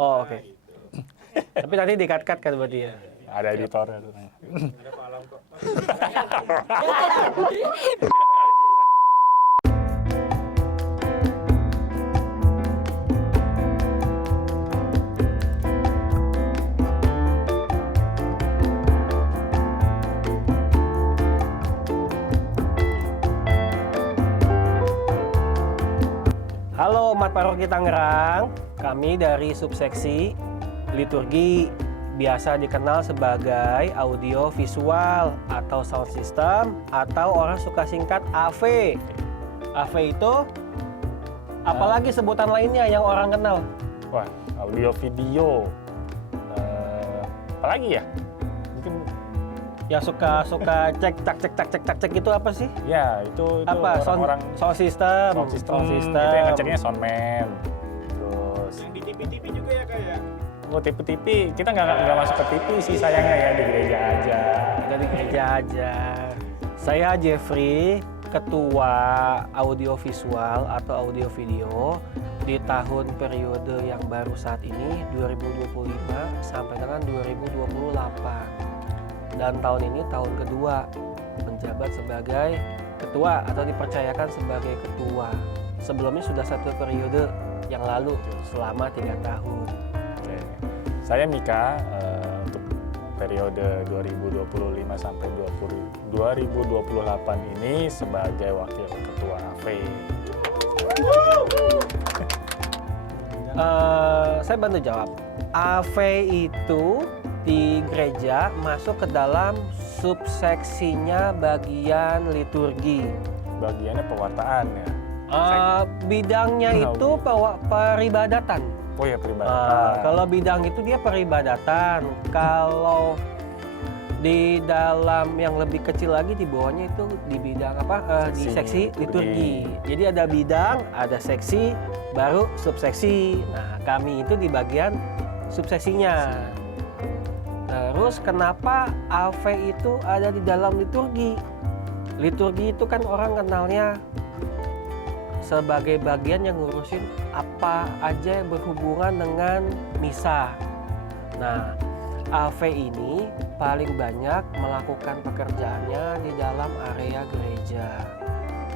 Oh, oke. Tapi nanti di-cut-cut kan berarti ya? Ada editor. Ada Pak Alam kok. Halo Umat Paroki Tangerang, kami dari subseksi liturgi, biasa dikenal sebagai audio visual atau sound system, atau orang suka singkat AV. AV itu apalagi sebutan lainnya yang orang kenal? Wah, audio video. Apalagi ya? Mungkin Yang suka cek itu apa sih? ya itu Apa? orang-orang Sound system. sound system. Itu yang ngeceknya soundman. Terus Yang di TV-TV juga ya kayak. oh TV kita nggak masuk ke TV sih sayangnya ya, di gereja aja. Dari gereja aja. Saya Jeffrey, ketua audio visual atau audio video di tahun periode yang baru saat ini 2025 sampai dengan 2028. Dan tahun ini tahun kedua menjabat sebagai ketua atau dipercayakan sebagai ketua. Sebelumnya sudah satu periode yang lalu selama 3 tahun. Oke. Saya Mika untuk periode 2025 sampai 2028 ini sebagai wakil ketua AV. Saya bantu jawab. AV itu di gereja masuk ke dalam subseksinya bagian liturgi. Bagiannya pewartaan ya. Bidangnya itu peribadatan. Oh ya, peribadatan. Kalau bidang itu dia peribadatan. Kalau di dalam yang lebih kecil lagi di bawahnya itu di bidang apa? Di seksi liturgi. Jadi ada bidang, ada seksi, baru subseksi. Nah, kami itu di bagian subseksinya. Terus kenapa AV itu ada di dalam liturgi? Liturgi itu kan orang kenalnya sebagai bagian yang ngurusin apa aja yang berhubungan dengan misa. Nah, AV ini paling banyak melakukan pekerjaannya di dalam area gereja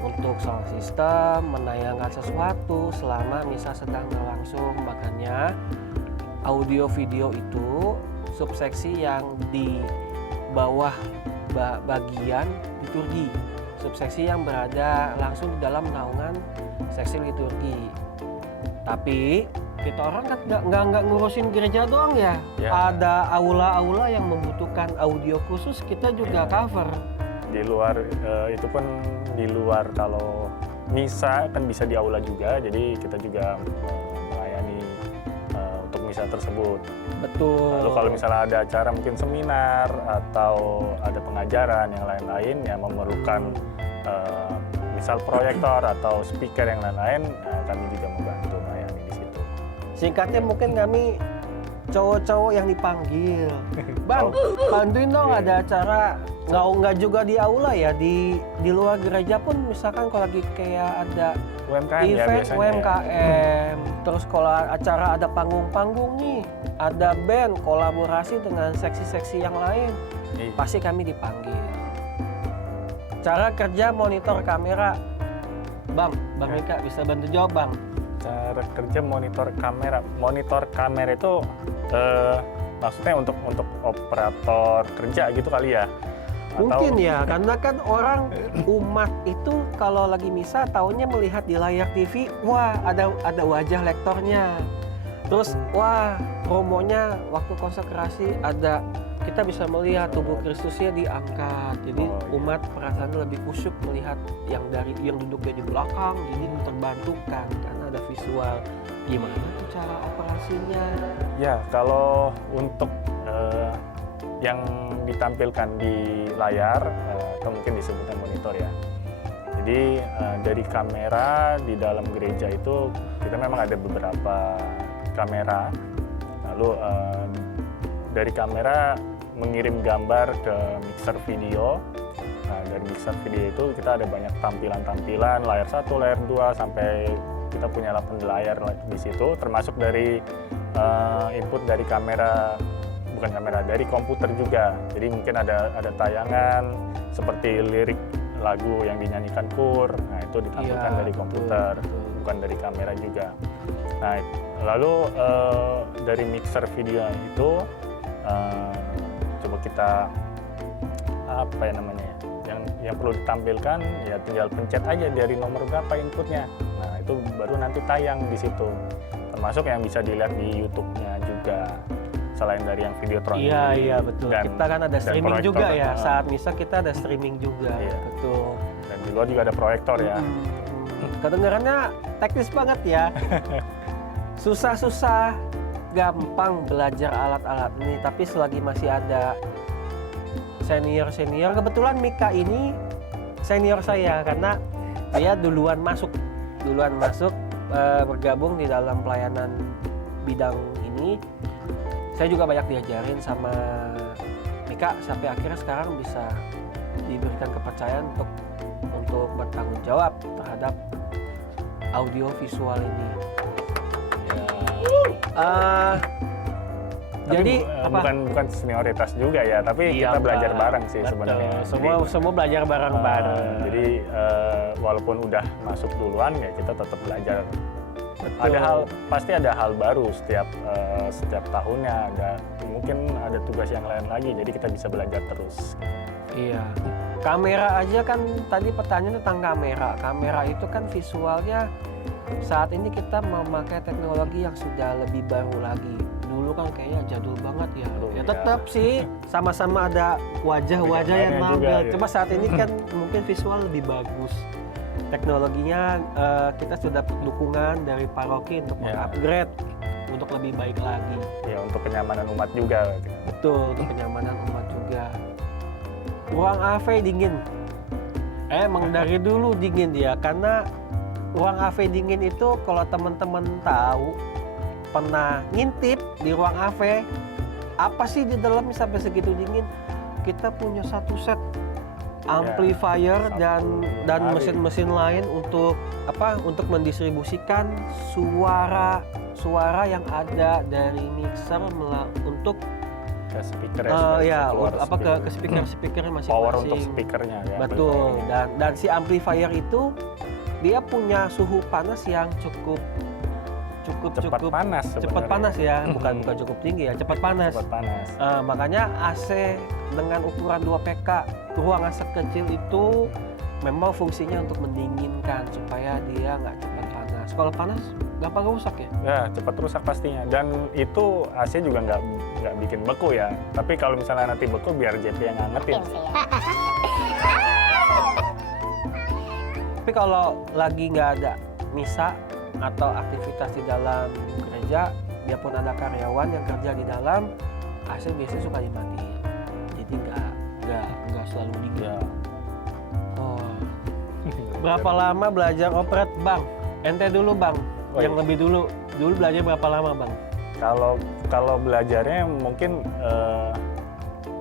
untuk sound system, menayangkan sesuatu selama misa sedang berlangsung. Makanya audio video itu subseksi yang di bawah bagian liturgi, subseksi yang berada langsung di dalam naungan seksi liturgi. Tapi kita orang kan nggak ngurusin gereja doang ya. Ada aula-aula yang membutuhkan audio khusus, kita juga cover. Di luar itu pun di luar, kalau misa kan bisa di aula juga, jadi kita juga melayani untuk misa tersebut. Betul. Lalu kalau misalnya ada acara mungkin seminar atau ada pengajaran yang lain-lain yang memerlukan misal proyektor atau speaker yang lain-lain, kami juga membantu melayani di situ. Singkatnya mungkin kami cowok-cowok yang dipanggil. Bang, bantuin dong ada acara. Nggak juga di aula ya, di luar gereja pun misalkan kalau lagi kayak ada UMKM ya event biasanya. UMKM. Terus kalau acara ada panggung-panggung nih, ada band kolaborasi dengan seksi-seksi yang lain, pasti kami dipanggil. Cara kerja monitor kamera, Bang Mika bisa bantu jawab Bang. Cara kerja monitor kamera itu maksudnya untuk operator kerja gitu kali ya? Mungkin ya, karena kan orang umat itu kalau lagi misa taunya melihat di layar TV, wah ada wajah lektornya. Terus wah romonya waktu konsekrasi ada, kita bisa melihat tubuh Kristusnya diangkat. Jadi umat perasaannya lebih kusyuk melihat yang duduknya di belakang, jadi terbantukan karena ada visual. Gimana tuh cara operasinya? Ya, kalau untuk yang ditampilkan di layar atau mungkin disebutnya monitor ya. Jadi dari kamera di dalam gereja itu kita memang ada beberapa kamera. Lalu dari kamera mengirim gambar ke mixer video. Nah, dari mixer video itu kita ada banyak tampilan-tampilan, layar 1, layar 2 sampai kita punya 8 layar di situ, termasuk dari input dari kamera, bukan kamera, dari komputer juga. Jadi mungkin ada tayangan seperti lirik lagu yang dinyanyikan KUR, nah itu ditampilkan Iya, dari komputer, betul. bukan dari kamera juga. Nah lalu dari mixer video itu coba kita apa ya namanya ya, yang perlu ditampilkan ya tinggal pencet aja dari nomor berapa inputnya. Nah itu baru nanti tayang di situ, termasuk yang bisa dilihat di YouTube-nya juga. Selain dari yang Videotron Iya betul. Kita kan ada streaming proyektor, juga ya. Saat misa kita ada streaming juga. Iya. Betul. dan di luar juga ada proyektor ya. Kedengarannya teknis banget ya. Susah-susah, gampang belajar alat-alat ini. Tapi selagi masih ada senior-senior, kebetulan Mika ini senior saya karena dia duluan masuk bergabung di dalam pelayanan bidang ini. Saya juga banyak diajarin sama Mika sampai akhirnya sekarang bisa diberikan kepercayaan untuk bertanggung jawab terhadap audio visual ini. Tapi Jadi apa? bukan senioritas juga ya, tapi Iya, kita belajar enggak. bareng sih Betul. sebenarnya. Semua belajar bareng-bareng. Jadi walaupun udah masuk duluan ya kita tetap belajar. Betul. Pasti ada hal baru setiap tahunnya, mungkin ada tugas yang lain lagi, jadi kita bisa belajar terus. Iya. Kamera aja kan tadi pertanyaan tentang kamera. Kamera itu kan visualnya saat ini kita memakai teknologi yang sudah lebih baru lagi. Dulu kan kayaknya jadul banget ya. Aduh, Ya iya. tetap sih sama-sama ada wajah-wajah yang Bidang lainnya juga, mampir. ya. Cuma saat ini kan mungkin visual lebih bagus. Teknologinya kita sudah dapat dukungan dari paroki untuk Ya. mengupgrade untuk lebih baik lagi. Ya untuk kenyamanan umat juga. Betul, untuk kenyamanan umat juga. Ruang AV dingin. Emang dari dulu dingin dia, karena ruang AV dingin itu kalau teman-teman tahu, pernah ngintip di ruang AV, apa sih di dalamnya sampai segitu dingin? Kita punya satu set amplifier Ya, dan satu mesin-mesin lain untuk mendistribusikan suara yang ada dari mixer untuk Ke speaker ke speaker masing-masing. power untuk speakernya ya. Betul. Dan si amplifier itu dia punya suhu panas yang cukup cepat panas cepat sebenarnya. panas ya, bukan cukup tinggi ya, cepat panas. Cepat panas. Makanya AC dengan ukuran 2 PK ruangan sekecil itu memang fungsinya untuk mendinginkan supaya dia nggak cepat panas. Kalau panas gampang rusak ya. Ya cepat rusak pastinya, dan itu AC juga nggak bikin beku ya. Tapi kalau misalnya nanti beku biar JP yang ngangetin. Tapi kalau lagi nggak ada misa atau aktivitas di dalam gereja, biarpun ada karyawan yang kerja di dalam, AC biasanya suka dimatiin. Jadi nggak selalu dingin. Ya. Oh. Berapa lama belajar operet, Bang? Ente dulu, Bang. Oh, Yang iya. lebih dulu belajar berapa lama, Bang? Kalau belajarnya mungkin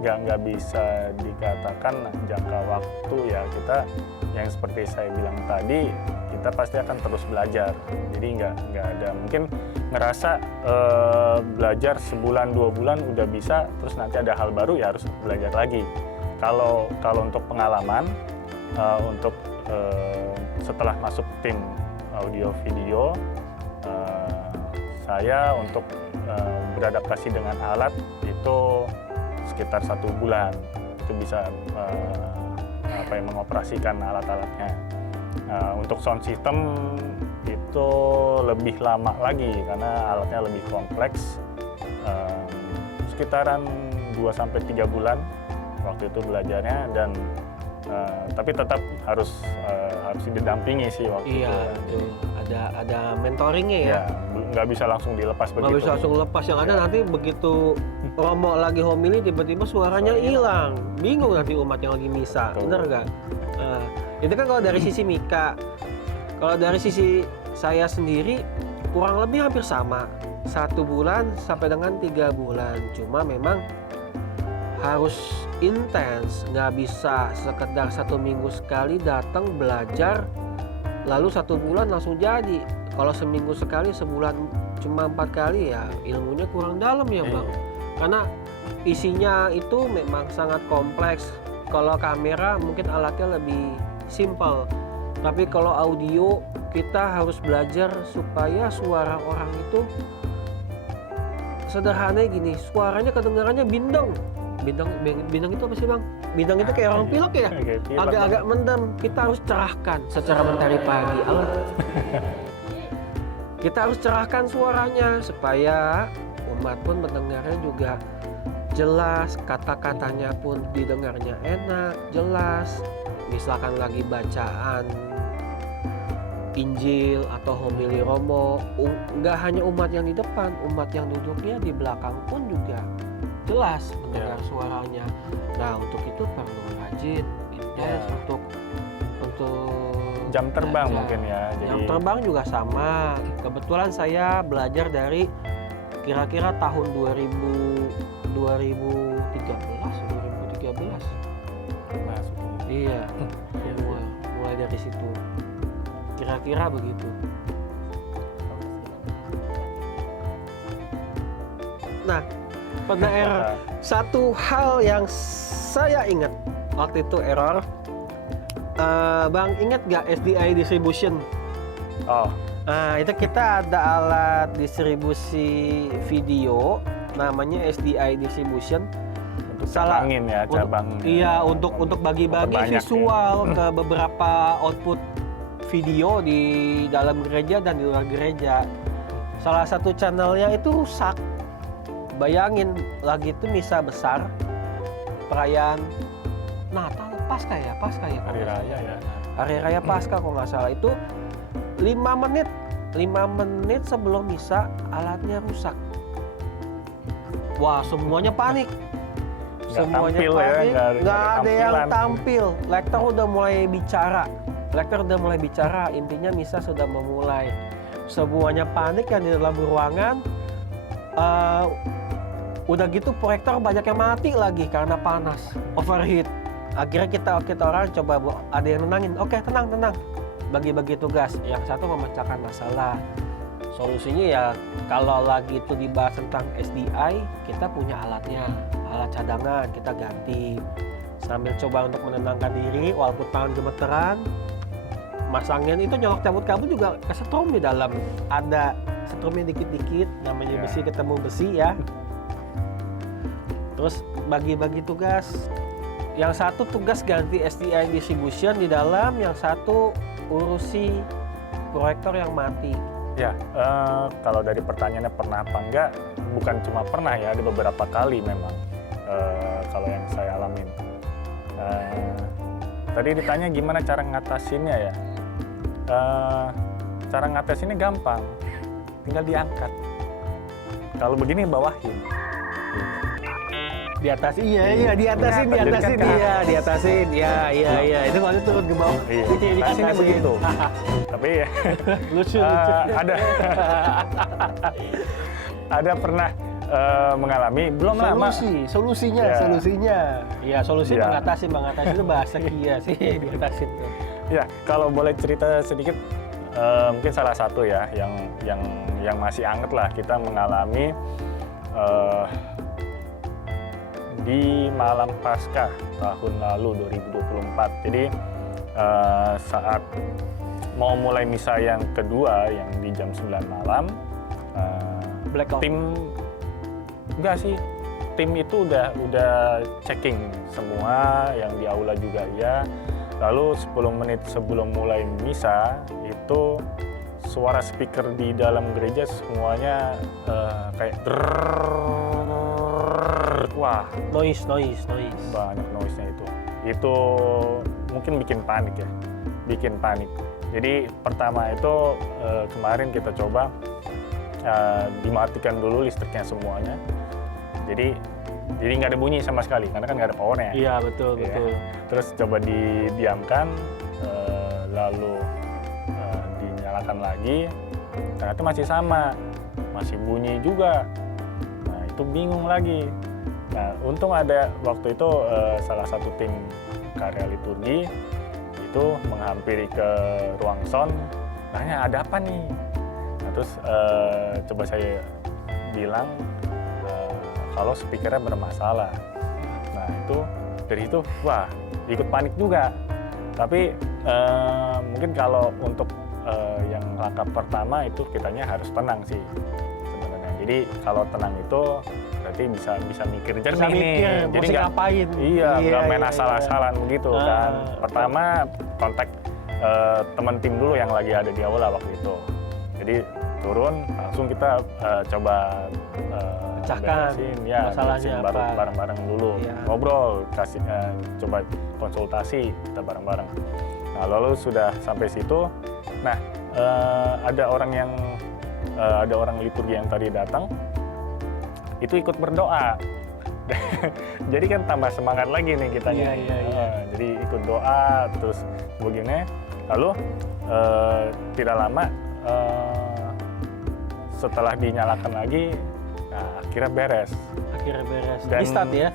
nggak bisa dikatakan jangka waktu ya. Kita yang seperti saya bilang tadi, kita pasti akan terus belajar. Jadi nggak ada mungkin ngerasa belajar sebulan 2 bulan udah bisa, terus nanti ada hal baru ya harus belajar lagi. Kalau untuk pengalaman untuk setelah masuk tim audio video, saya untuk beradaptasi dengan alat itu sekitar 1 bulan itu bisa mengoperasikan alat-alatnya. Untuk sound system itu lebih lama lagi karena alatnya lebih kompleks, sekitaran 2-3 bulan waktu itu belajarnya, dan tapi tetap harus didampingi sih waktu Iya, itu. ada mentoringnya ya. Ya, nggak bisa langsung dilepas begitu. Nggak bisa langsung lepas, yang ada nanti begitu Romo lagi homili tiba-tiba suaranya Suaranya hilang, bingung nanti umat yang lagi misa. Betul. Bener nggak? Nah, itu kan kalau dari sisi Mika. Kalau dari sisi saya sendiri kurang lebih hampir sama, 1 bulan sampai dengan 3 bulan. Cuma memang harus intens, nggak bisa sekedar 1 minggu sekali datang belajar lalu 1 bulan langsung jadi. Kalau seminggu sekali, sebulan cuma 4 kali ya ilmunya kurang dalam ya Bang. Iya. Karena isinya itu memang sangat kompleks. Kalau kamera mungkin alatnya lebih simpel. Tapi kalau audio kita harus belajar supaya suara orang itu sederhananya gini, suaranya kedengarannya bindeng. Bindeng itu apa sih Bang? Bindeng itu kayak orang pilek ya? Kayak pilek, Agak-agak mendem. Kita harus cerahkan secara mentari pagi. Kita harus cerahkan suaranya supaya umat pun mendengarnya juga jelas, kata-katanya pun didengarnya enak, jelas. Misalkan lagi bacaan Injil atau homili Romo, nggak hanya umat yang di depan, umat yang duduknya di belakang pun juga jelas mendengar suaranya. Nah, untuk itu perlu rajin, intens untuk jam terbang belajar. mungkin ya. Jam terbang juga sama. Kebetulan saya belajar dari kira-kira tahun 2013. Masuk. Iya, mulai dari situ. Kira-kira begitu. Nah, pada error, satu hal yang saya ingat waktu itu error, Bang ingat gak SDI distribution? Oh, Nah, itu kita ada alat distribusi video namanya SDI distribution. untuk cabangin ya, cabang. Iya, untuk bagi-bagi memperbanyak visual ke beberapa output video di dalam gereja dan di luar gereja. Salah satu channelnya itu rusak. Bayangin lagi itu misa besar, perayaan Natal, Paskah ya, kalau Hari nggak Raya salah. ya. Hari Raya Paskah kalau nggak salah itu 5 menit sebelum misa alatnya rusak. Wah, semuanya panik. Nggak tampil ya, nggak ada yang tampilan. tampil. Lektor udah mulai bicara. Intinya misa sudah memulai. Semuanya panik yang di dalam ruangan. Udah gitu proyektor banyak yang mati lagi karena panas, overheat. Akhirnya kita orang coba ada yang nenangin. Oke, tenang. Bagi-bagi tugas. Yang satu memecahkan masalah. Solusinya ya kalau lagi itu dibahas tentang SDI, kita punya alatnya, alat cadangan kita ganti. Sambil coba untuk menenangkan diri walaupun tangan gemeteran. Masangin itu nyolok cabut kabel juga kesetrum di dalam. Ada setrumnya dikit-dikit, namanya besi ketemu besi ya. Terus bagi-bagi tugas. Yang satu tugas ganti SDI distribution di dalam, yang satu urusi proyektor yang mati. Ya, kalau dari pertanyaannya pernah apa enggak, bukan cuma pernah ya, ada beberapa kali memang kalau yang saya alamin. Tadi ditanya gimana cara ngatasinnya ya. Cara ngatasinnya gampang, tinggal diangkat. Kalau begini bawahin. Di atas diatasin iya itu kalau turun ke bawah. Iya, Dikasih saya begitu. Tapi ya, lucu. ada pernah mengalami, belum lama. Solusinya. Iya, solusi Ya. mengatasi itu bahasa Kia sih diatasin tuh. Ya, kalau boleh cerita sedikit, mungkin salah satu ya yang masih anget lah, kita mengalami di malam Paskah tahun lalu 2024. Jadi saat mau mulai misa yang kedua yang di jam 9 malam, Blackout. tim itu udah checking semua yang di aula juga ya. Lalu 10 menit sebelum mulai misa itu suara speaker di dalam gereja semuanya kayak wah, Noise. banyak noise-nya itu mungkin bikin panik. Jadi pertama itu kemarin kita coba dimatikan dulu listriknya semuanya, jadi nggak ada bunyi sama sekali karena kan nggak ada powernya. Iya, betul. Terus coba didiamkan, lalu dinyalakan lagi, ternyata masih sama, masih bunyi juga. Nah, itu bingung lagi. Nah, untung ada waktu itu salah satu tim karya liturgi itu menghampiri ke ruang sound, nanya ada apa nih. Nah, terus coba saya bilang kalau speakernya bermasalah. Nah itu dari itu wah ikut panik juga. Tapi mungkin kalau untuk yang langkah pertama itu kitanya harus tenang sih sebenarnya. Jadi kalau tenang itu berarti bisa mikir jernih nih. Jadi mesti ngapain. Iya, nggak main asal-asalan begitu kan. Pertama kontak teman tim dulu yang lagi ada di aula waktu itu. Jadi turun langsung kita coba pecahkan masalahnya apa. Bareng-bareng dulu, ngobrol, kasih coba konsultasi kita bareng-bareng. Nah lalu sudah sampai situ, nah ada orang liturgi yang tadi datang, itu ikut berdoa. Jadi kan tambah semangat lagi nih kitanya. Jadi ikut doa terus begini, lalu tidak lama setelah dinyalakan lagi, nah, akhirnya beres. Dan Di start ya?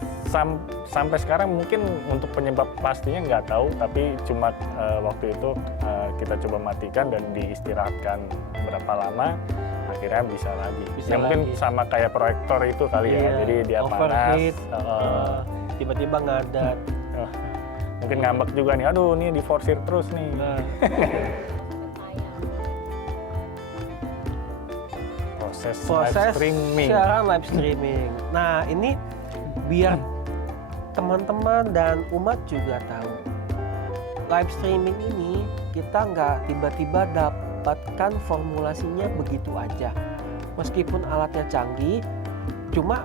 Sampai sekarang mungkin untuk penyebab pastinya nggak tahu, tapi cuma waktu itu kita coba matikan dan diistirahatkan berapa lama, akhirnya bisa lagi. Mungkin sama kayak proyektor itu kali ya, jadi dia overheat, panas. tiba-tiba ngadat. Mungkin ngambek juga nih, aduh ini diforsir terus nih. Proses siaran live streaming. Nah ini biar teman-teman dan umat juga tahu, live streaming ini kita nggak tiba-tiba dapatkan formulasinya begitu aja. Meskipun alatnya canggih, cuma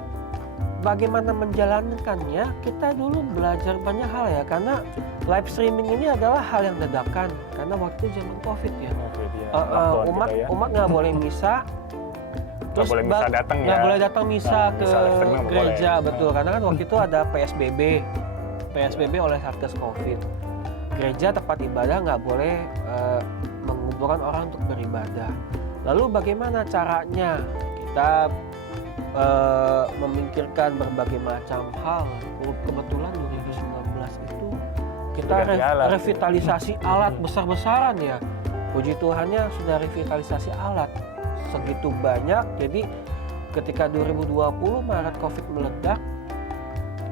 bagaimana menjalankannya kita dulu belajar banyak hal ya, karena live streaming ini adalah hal yang dadakan karena waktu zaman COVID ya. Umat nggak boleh misa. Terus boleh misa datang ya. Nggak boleh datang misa ke gereja, betul. Karena kan waktu itu ada PSBB oleh Satgas Covid. Gereja tempat ibadah nggak boleh mengumpulkan orang untuk beribadah. Lalu bagaimana caranya? Kita memikirkan berbagai macam hal. Kebetulan 2019 itu kita revitalisasi alat besar-besaran ya. Puji Tuhannya sudah revitalisasi alat segitu banyak, jadi ketika 2020 Maret Covid meledak,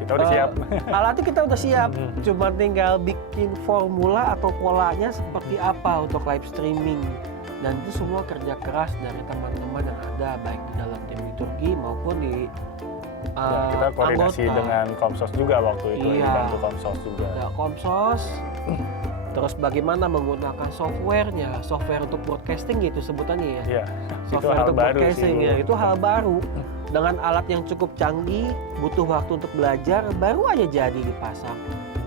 kita udah siap. Alatnya kita udah siap, cuma tinggal bikin formula atau polanya seperti apa untuk live streaming, dan itu semua kerja keras dari teman-teman yang ada baik di dalam tim liturgi maupun di kita koordinasi anggota. Dengan Komsos juga waktu itu, dibantu Komsos juga. Komsos. Terus bagaimana menggunakan softwarenya, software untuk broadcasting gitu sebutannya ya. Iya, software itu hal untuk baru broadcasting sih. Ya, itu hal baru. Dengan alat yang cukup canggih, butuh waktu untuk belajar, baru aja jadi dipasang.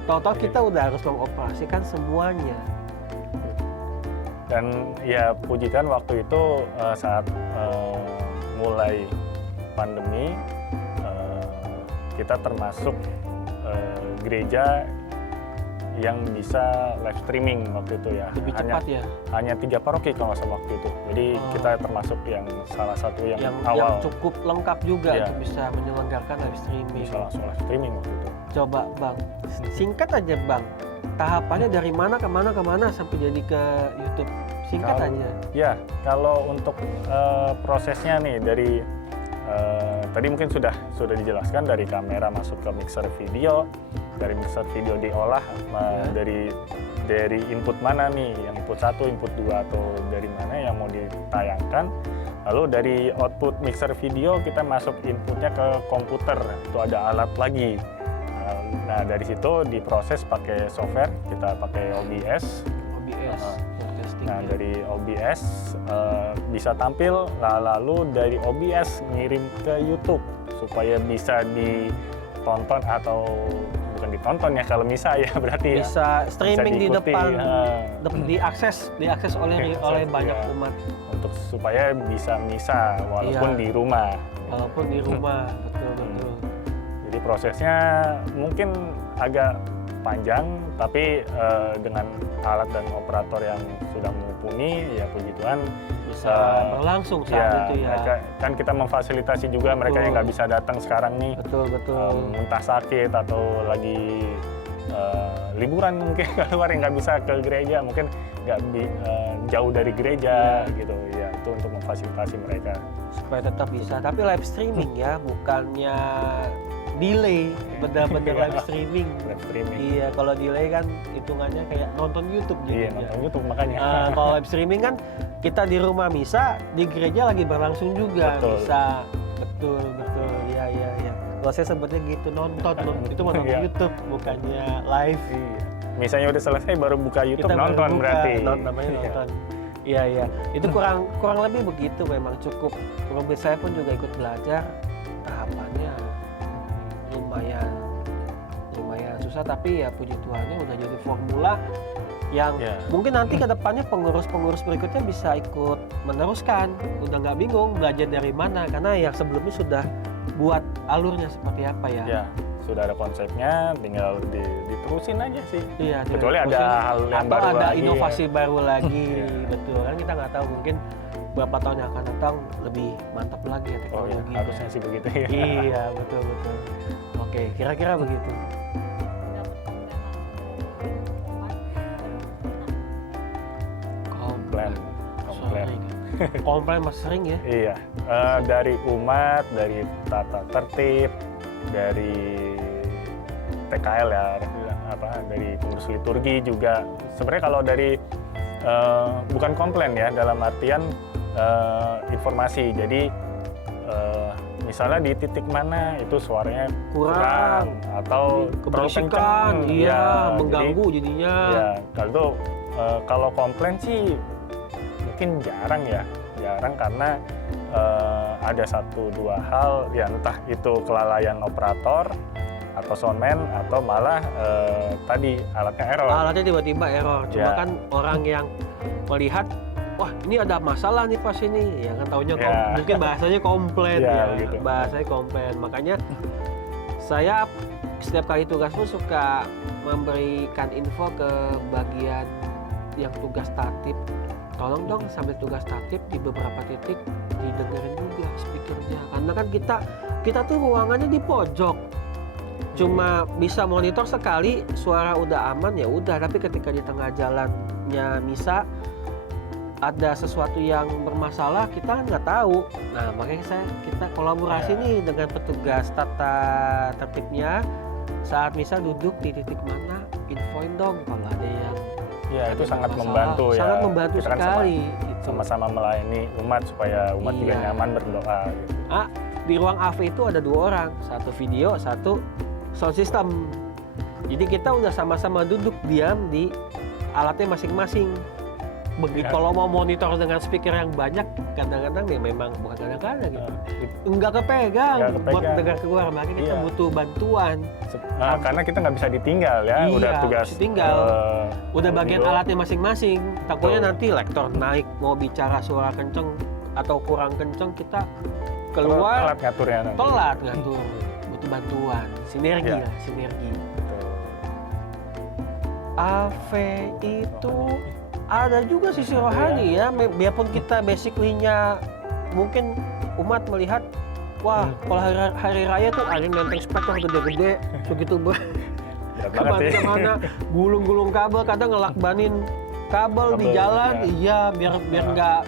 Tahu-tahu kita udah harus mengoperasikan semuanya. Dan ya puji Tuhan waktu itu saat mulai pandemi, kita termasuk gereja yang bisa live streaming waktu itu ya. Lebih cepat ya? Hanya 3 paroki kalau nggak salah waktu itu. Jadi kita termasuk yang salah satu yang awal. Yang cukup lengkap juga Iya. untuk bisa menyelenggarakan live streaming. Bisa langsung live streaming waktu itu. Coba Bang, singkat aja Bang. Tahapannya dari mana ke mana sampai jadi ke YouTube. Singkat aja. Ya, kalau untuk prosesnya nih dari tadi mungkin sudah dijelaskan dari kamera masuk ke mixer video, dari mixer video diolah dari input mana nih, yang input 1, input 2 atau dari mana yang mau ditayangkan. Lalu dari output mixer video kita masuk inputnya ke komputer, itu ada alat lagi. Nah dari situ diproses pakai software, kita pakai OBS. Nah dari OBS bisa tampil, lalu dari OBS ngirim ke YouTube supaya bisa ditonton atau bukan ditonton ya kalau misa ya berarti bisa streaming bisa diikuti, di depan diakses oleh banyak umat untuk supaya bisa misa walaupun di rumah. Betul. Jadi prosesnya mungkin agak panjang, tapi dengan alat dan operator yang sudah mumpuni, ya puji Tuhan bisa berlangsung saat itu ya. Mereka, kan kita memfasilitasi juga mereka yang nggak bisa datang sekarang nih. Betul. Entah sakit atau lagi liburan mungkin keluar yang nggak bisa ke gereja, mungkin nggak jauh dari gereja gitu ya. itu untuk memfasilitasi mereka. Supaya tetap bisa. Tapi live streaming ya, bukannya delay, benar-benar live streaming. Live streaming. Iya, kalau delay kan hitungannya kayak nonton YouTube Iya, gitu. nonton YouTube makanya. Kalau live streaming kan kita di rumah misa, di gereja lagi berlangsung juga Betul. misa. Betul. Iya. Kalau saya sebutnya gitu, nonton. Itu mau nonton Iya. YouTube, bukannya live. Iya. Misalnya udah selesai baru buka YouTube, Kita baru nonton buka, berarti. namanya Iya. nonton. Iya. Itu kurang lebih begitu, memang cukup. Kurang lebih saya pun juga ikut belajar. Tahapannya lumayan susah, tapi ya puji Tuhannya udah jadi formula yang Ya. mungkin nanti ke depannya pengurus berikutnya bisa ikut meneruskan. Udah nggak bingung belajar dari mana, karena yang sebelumnya sudah buat alurnya seperti apa ya. Ya, sudah ada konsepnya, tinggal diterusin aja sih. Iya, Kecuali ada terusin. hal yang Atau baru ada lagi, inovasi baru lagi. Iya. Betul, kan kita nggak tahu, mungkin beberapa tahun yang akan datang lebih mantap lagi ya Oh ya, teknologinya. harusnya sih begitu ya. Iya, betul. Oke, kira-kira begitu. Komplain. Sering. Komplain mas sering ya. Iya, dari umat, dari tata tertib, dari TKL ya, dari pengurus liturgi juga. Sebenarnya kalau dari bukan komplain ya, dalam artian informasi. Jadi misalnya di titik mana itu suaranya kurang atau terlalu Keberisikan, kencang, iya, ya, mengganggu jadinya. Ya, kalau komplain sih mungkin jarang karena ada 1-2 hal ya, entah itu kelalaian operator atau soundman atau malah tadi alatnya error. Alatnya tiba-tiba error. Cuma Ya. kan orang yang melihat, wah ini ada masalah nih pas ini, ya kan taunya Ya. mungkin bahasanya komplain Ya, ya, begitu. bahasanya komplain. Makanya saya setiap kali tugas pun suka memberikan info ke bagian yang tugas tatip. Tolong dong sambil tugas tatip di beberapa titik didengerin juga speakernya, karena kan kita tuh ruangannya di pojok, cuma bisa monitor sekali, suara udah aman ya udah, tapi ketika di tengah jalannya misa ada sesuatu yang bermasalah, kita kan nggak tahu. Nah makanya kita kolaborasi Ya. nih dengan petugas tata tertibnya, saat misa duduk di titik mana, infoin dong kalau ada yang Ya, itu sangat masalah. membantu ya. Sangat membantu Kita kan sekali. Gitu. sama-sama melayani umat supaya umat juga Iya. nyaman berdoa gitu. Di ruang AV itu ada 2 orang, satu video, satu sound system. Jadi kita udah sama-sama duduk diam di alatnya masing-masing. Begitu Ya. kalau mau monitor dengan speaker yang banyak, kadang-kadang ya memang bukan kadang-kadang gitu. Nggak kepegang Nggak buat kepegang. dengar keluar, makanya kita Iya. butuh bantuan. Karena kita nggak bisa ditinggal ya, Iya, udah tugas ditinggal. Udah bagian audio. alatnya masing-masing. Takutnya Betul. nanti lektor naik mau bicara suara kenceng atau kurang kenceng, kita keluar alat ngaturnya nanti. telat ngatur, butuh bantuan, sinergi Ya. lah, sinergi. Betul. AV itu ada juga sisi rohani ya, biarpun kita basically-nya mungkin umat melihat, wah kalau hari raya tuh ada nenteng speaker gede-gede begitu Berat banget sih. kemana-mana, gulung-gulung kabel, kadang ngelakbanin kabel di Kabel, jalan, ya. iya biar nggak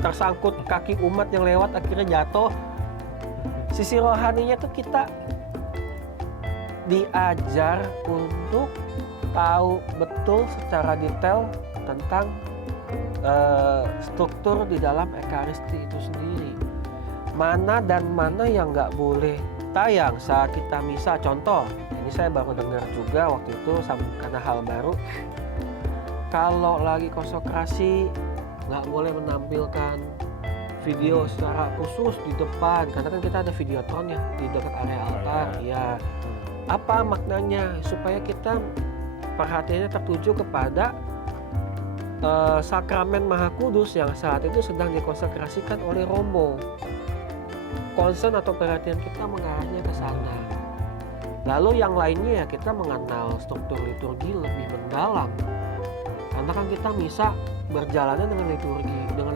tersangkut kaki umat yang lewat akhirnya jatuh. Sisi rohaninya tuh kita diajar untuk tahu betul secara detail tentang struktur di dalam ekaristi itu sendiri. Mana dan mana yang nggak boleh tayang saat kita misa. Contoh, ini saya baru dengar juga waktu itu karena hal baru. Kalau lagi konsekrasi nggak boleh menampilkan video secara khusus di depan, karena kan kita ada videotron ya di dekat area altar. Ya, apa maknanya? Supaya kita perhatiannya tertuju kepada sakramen Maha Kudus yang saat itu sedang dikonsekrasikan oleh Romo. Concern atau perhatian kita mengarahnya ke sana. Lalu yang lainnya ya kita mengenal struktur liturgi lebih mendalam. Karena kan kita misa berjalannya dengan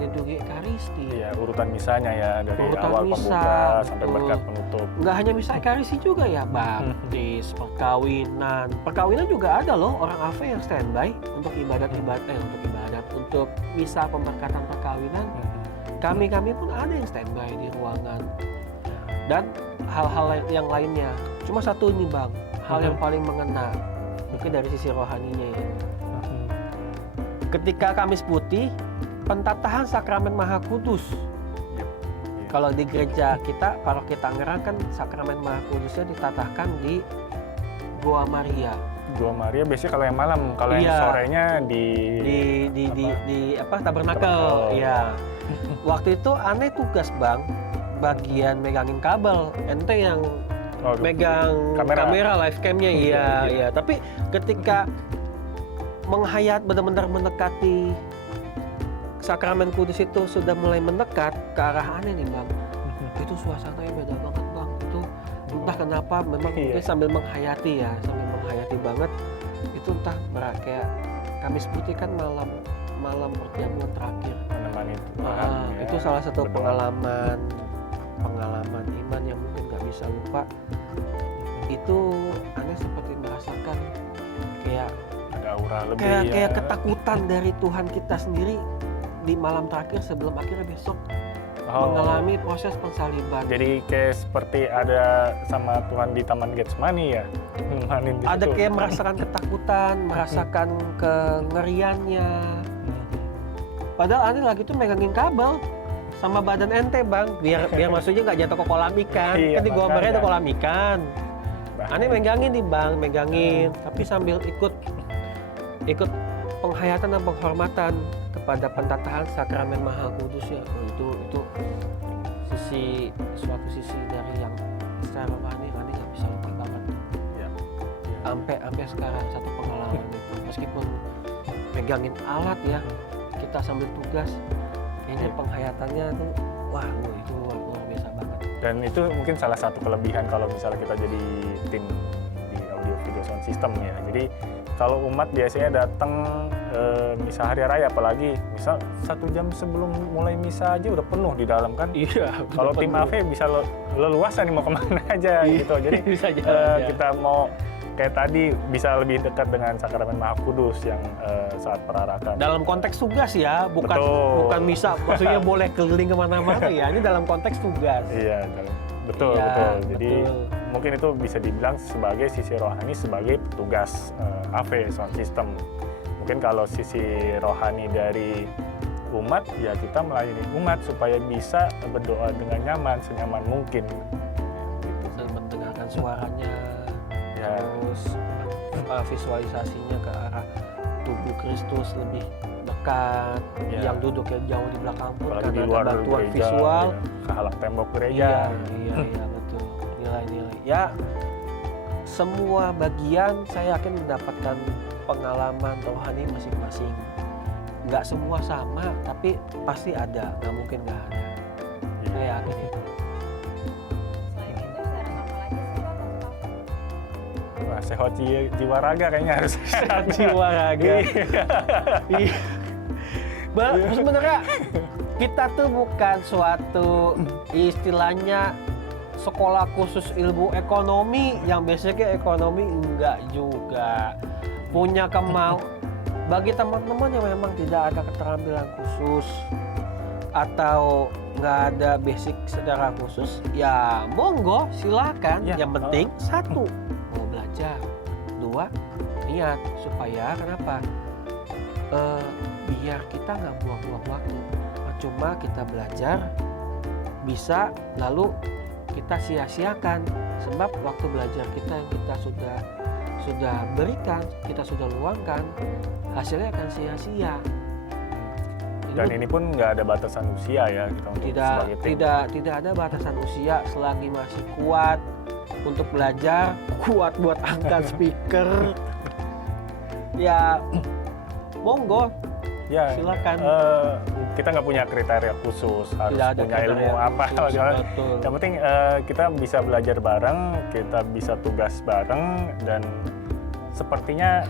liturgi ekaristi. Iya, urutan misanya ya dari Urutan awal misa, pembuka sampai betul. berkat penutup. Nggak hanya misa ekaristi juga ya, baptis, perkawinan. Perkawinan juga ada loh orang AV yang standby untuk untuk misa pemberkatan perkawinan. kami pun ada yang standby di ruangan dan hal-hal yang lainnya. Cuma satu ini Bang, hal yang paling mengena mungkin dari sisi rohaninya ya. Ketika Kamis Putih, pentatahan sakramen Maha Kudus. Kalau di gereja kita, paroki Tangerang kan sakramen Maha Kudusnya ditatahkan di Goa Maria. Goa Maria biasanya kalau yang malam, kalau yang Iya. sorenya di tabernakel. Iya. Waktu itu aneh tugas Bang, bagian megangin kabel. Ente yang megang kamera live cam-nya. Iya. Tapi ketika benar-benar mendekati sakramen kudus itu sudah mulai mendekat ke arah aneh nih Bang. Itu suasananya beda banget Bang. Itu entah kenapa memang mungkin sambil menghayati banget. Itu entah kayak Kamis Putih kan malam perjamuan terakhir. menemani Tuhan. Itu salah satu berdoa. pengalaman iman yang mungkin nggak bisa lupa. Itu aneh seperti merasakan kayak Ada aura lebih kayak ketakutan dari Tuhan kita sendiri di malam terakhir sebelum akhirnya besok mengalami proses pensaliban. Jadi kayak seperti ada sama Tuhan di Taman Getsemani ya. Ada kayak merasakan ketakutan, merasakan kengeriannya. Padahal aneh lagi tuh megangin kabel sama badan ente Bang, biar maksudnya nggak jatuh ke kolam ikan. Iya, Kan di Goa Maria ada kolam ikan. Bahaya. Aneh megangin nih Bang, tapi sambil ikut penghayatan dan penghormatan kepada pentatahan sakramen Maha Kudus ya. Itu suatu sisi dari yang secara rohani aneh nggak bisa lupa banget. Ya. Sampai sekarang satu pengalaman itu, meskipun megangin alat ya, kita sambil tugas, kayaknya penghayatannya tuh wah itu luar biasa banget. Dan itu mungkin salah satu kelebihan kalau misalnya kita jadi tim di audio video sound system ya. Jadi kalau umat biasanya datang misa hari raya, apalagi misal 1 jam sebelum mulai misa aja udah penuh di dalam kan. Iya. Kalau tim AV bisa leluasa nih mau kemana aja gitu. Jadi Bisa jalan. kita mau kayak tadi bisa lebih dekat dengan sakramen Maha Kudus yang saat perarakan. Dalam konteks tugas ya, bukan Betul. misa. Maksudnya boleh keliling kemana-mana ya. Ini dalam konteks tugas. Iya, betul. Iya, Jadi betul. mungkin itu bisa dibilang sebagai sisi rohani, sebagai petugas AV sound system. Mungkin kalau sisi rohani dari umat, ya kita melayani umat supaya bisa berdoa dengan nyaman, senyaman mungkin. Gitu. Dan mendengarkan suaranya, Ya. terus visualisasinya ke arah tubuh Kristus lebih dekat. Ya. Yang duduknya jauh di belakang pun Apalagi karena di luar ada bantuan gereja, visual. ya, kehalang tembok gereja. Iya betul. Nilai-nilai. Ya, semua bagian saya yakin mendapatkan pengalaman rohani masing-masing. Nggak semua sama, tapi pasti ada. Nggak mungkin nggak ada. Saya yakin itu. Selain itu syarat apa lagi sih Pak untuk AV? Wah, sehat jiwa raga kayaknya harus sehat Jiwa raga. Iya. Sebenarnya kita tuh bukan suatu istilahnya sekolah khusus ilmu ekonomi yang basicnya ekonomi, enggak juga. Punya bagi teman-teman yang memang tidak ada keterampilan khusus atau nggak ada basic secara khusus, ya monggo silakan. Ya. Yang penting satu, mau belajar. Dua, niat. Supaya kenapa? Biar kita nggak buang-buang waktu. Cuma kita belajar bisa lalu kita sia-siakan, sebab waktu belajar kita yang kita sudah berikan, kita sudah luangkan, hasilnya akan sia-sia. Dan ini pun nggak ada batasan usia ya kita untuk sebagai tim. Tidak ada batasan usia selagi masih kuat untuk belajar, kuat buat angkat speaker. Ya monggo, Ya, silakan. Kita nggak punya kriteria khusus harus Tidak ada punya ilmu kriteria apa. khusus, Yang betul. penting kita bisa belajar bareng, kita bisa tugas bareng, dan sepertinya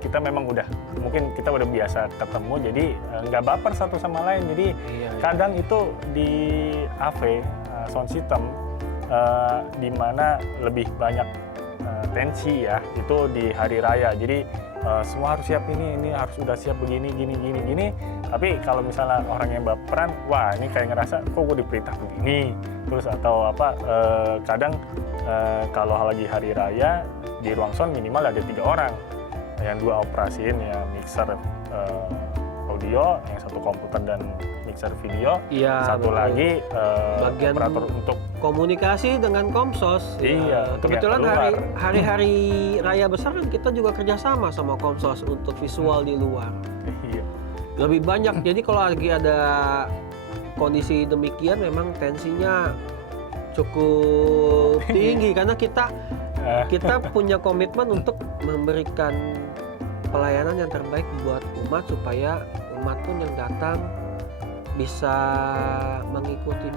kita memang mungkin kita udah biasa ketemu, jadi nggak baper satu sama lain. Jadi Iya. kadang itu di AV sound system di mana lebih banyak tensi ya, itu di hari raya. Jadi semua harus siap, ini harus udah siap begini, gini. Tapi kalau misalnya orang yang baperan, wah ini kayak ngerasa kok gue diperintah begini, terus atau apa kadang kalau lagi hari raya di ruang sound minimal ada 3 orang, yang 2 operasiin ya mixer audio, yang satu komputer dan mixer video, Iya, satu betul. lagi Bagian operator untuk komunikasi dengan Komsos. Iya, untuk yang Kebetulan keluar. hari-hari raya besar kan kita juga kerjasama sama Komsos untuk visual di luar. iya. Lebih banyak. Jadi kalau lagi ada kondisi demikian memang tensinya cukup tinggi karena kita punya komitmen untuk memberikan pelayanan yang terbaik buat umat supaya umat pun yang datang bisa mengikuti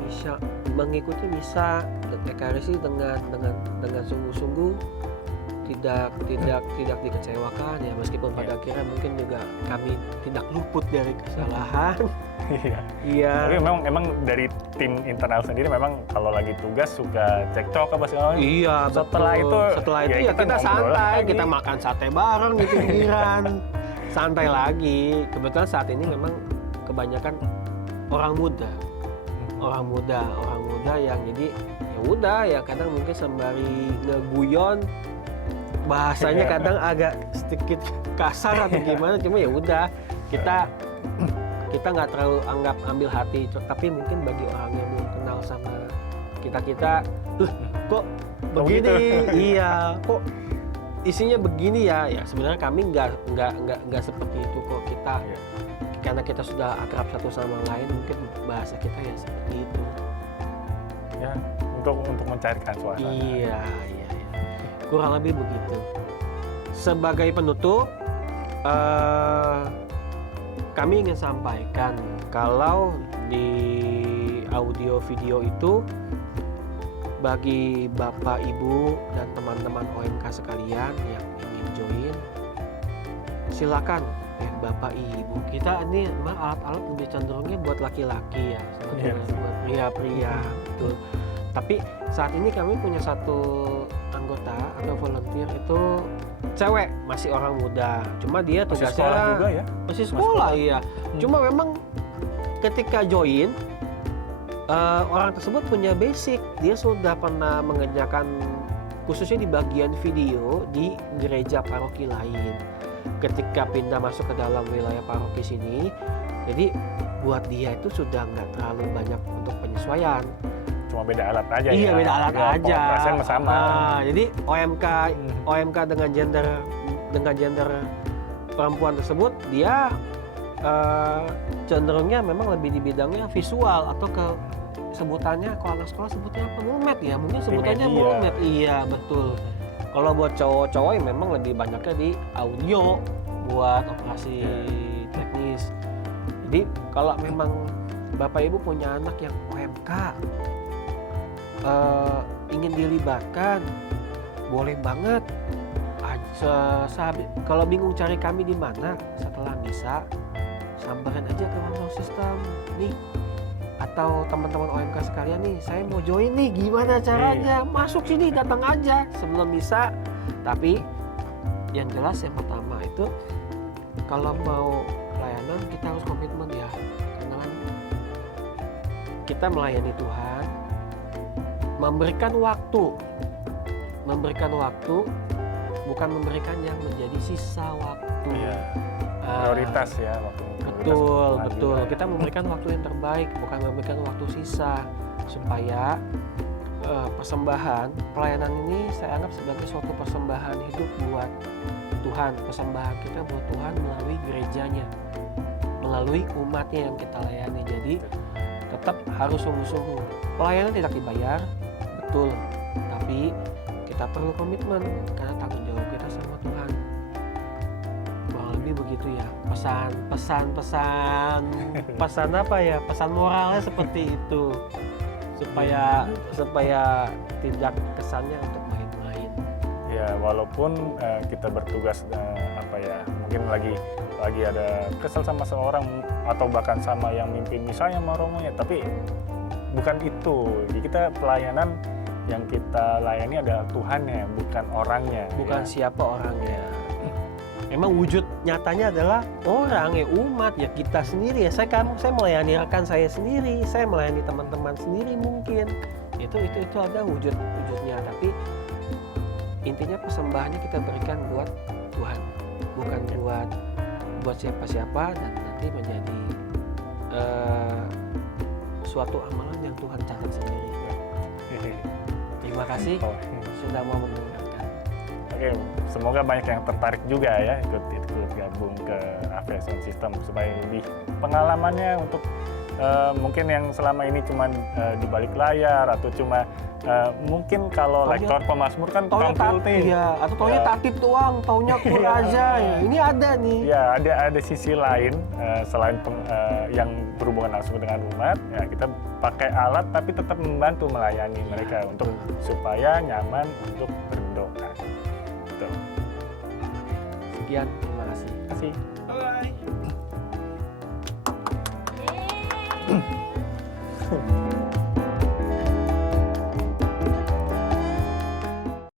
misa ekaristi dengan sungguh-sungguh, tidak dikecewakan ya, meskipun pada akhirnya mungkin juga kami tidak luput dari kesalahan. Iya. Iya. Tapi memang dari tim internal sendiri memang kalau lagi tugas suka cekcok apa segala macam. Iya, Setelah betul. itu, Setelah ya itu ya kita kita ngobrol santai, lagi. kita makan sate bareng di pinggiran. Santai lagi. Kebetulan saat ini memang kebanyakan orang muda yang jadi ya udah ya kadang mungkin sembari ngeguyon bahasanya kadang agak sedikit kasar atau gimana, cuma ya udah kita nggak terlalu ambil hati, tapi mungkin bagi orang yang belum kenal sama kita kok begini, iya kok isinya begini ya sebenarnya kami nggak seperti itu kok, kita karena kita sudah akrab satu sama lain mungkin bahasa kita ya seperti itu Ya, untuk mencairkan suasana. iya kurang lebih begitu. Sebagai penutup kami ingin sampaikan kalau di audio video itu bagi Bapak Ibu dan teman-teman OMK sekalian yang ingin join silakan ya Bapak Ibu, kita ini alat-alat lebih cenderungnya buat laki-laki ya sebetulnya, buat pria-pria betul. Tapi saat ini kami punya satu anggota atau volunteer itu cewek, masih orang muda, cuma dia Masih tugasnya sekolah juga ya? masih sekolah iya. Cuma memang ketika join orang tersebut punya basic, dia sudah pernah mengerjakan khususnya di bagian video di gereja paroki lain. Ketika pindah masuk ke dalam wilayah paroki sini, jadi buat dia itu sudah nggak terlalu banyak untuk penyesuaian. Cuma beda alat aja ya. Iya beda alat Ya, aja. pengoperasian sama. Jadi OMK dengan gender perempuan tersebut dia cenderungnya memang lebih di bidangnya visual atau ke sebutannya kalau anak sekolah sebutnya apa, mulmet ya, mungkin sebutannya Multimedia. mulmet. Iya betul. Kalau buat cowok-cowok ya memang lebih banyaknya di audio buat operasi teknis. Jadi kalau memang Bapak Ibu punya anak yang OMK ingin dilibatkan, boleh banget. Kalau bingung cari kami di mana setelah misa, samperin aja ke One System nih, atau teman-teman OMK sekalian nih, saya mau join nih, gimana caranya? Masuk sini, datang aja sebelum misa. Tapi yang jelas yang pertama itu kalau mau pelayanan kita harus komitmen ya, karena kan kita melayani Tuhan, memberikan waktu bukan memberikan yang menjadi sisa waktu. Iya. Prioritas ya waktu. Betul. Kita memberikan waktu yang terbaik, bukan memberikan waktu sisa, supaya persembahan pelayanan ini saya anggap sebagai suatu persembahan hidup buat Tuhan, persembahan kita buat Tuhan melalui gerejanya, melalui umatnya yang kita layani. Jadi tetap harus sungguh-sungguh. Pelayanan tidak dibayar, betul, tapi kita perlu komitmen karena tanggung jawab kita sama Tuhan. Kurang lebih begitu ya, pesan apa ya, pesan moralnya seperti itu, supaya tidak kesannya untuk main-main. Ya walaupun kita bertugas mungkin lagi ada kesel sama seorang atau bahkan sama yang mimpin misalnya sama romonya, tapi bukan itu. Jadi kita pelayanan yang kita layani adalah Tuhannya, bukan orangnya. Bukan ya. siapa orangnya. Memang wujud nyatanya adalah orang ya, umat ya, kita sendiri ya. Saya melayani rekan saya sendiri, saya melayani teman-teman sendiri mungkin. Itu ada wujudnya, tapi intinya persembahannya kita berikan buat Tuhan, bukan buat siapa-siapa, dan nanti menjadi suatu amalan yang Tuhan catat sendiri. Terima kasih sudah mau mendengarkan. Oke, semoga banyak yang tertarik juga ya ikut gabung ke AV Sound System supaya lebih pengalamannya untuk mungkin yang selama ini cuma di balik layar atau cuma mungkin kalau Taunya- lektor pemazmur kan Taunya tampil nih. iya, atau taunya Ya. tatip doang, taunya kur Iya. aja. Ya. Ini ada nih. Ya, ada sisi lain selain yang berhubungan langsung dengan umat. Ya, kita pakai alat tapi tetap membantu melayani mereka untuk supaya nyaman untuk berdoa. Gitu. Sekian, terima kasih. Terima kasih. Bye. Yeay.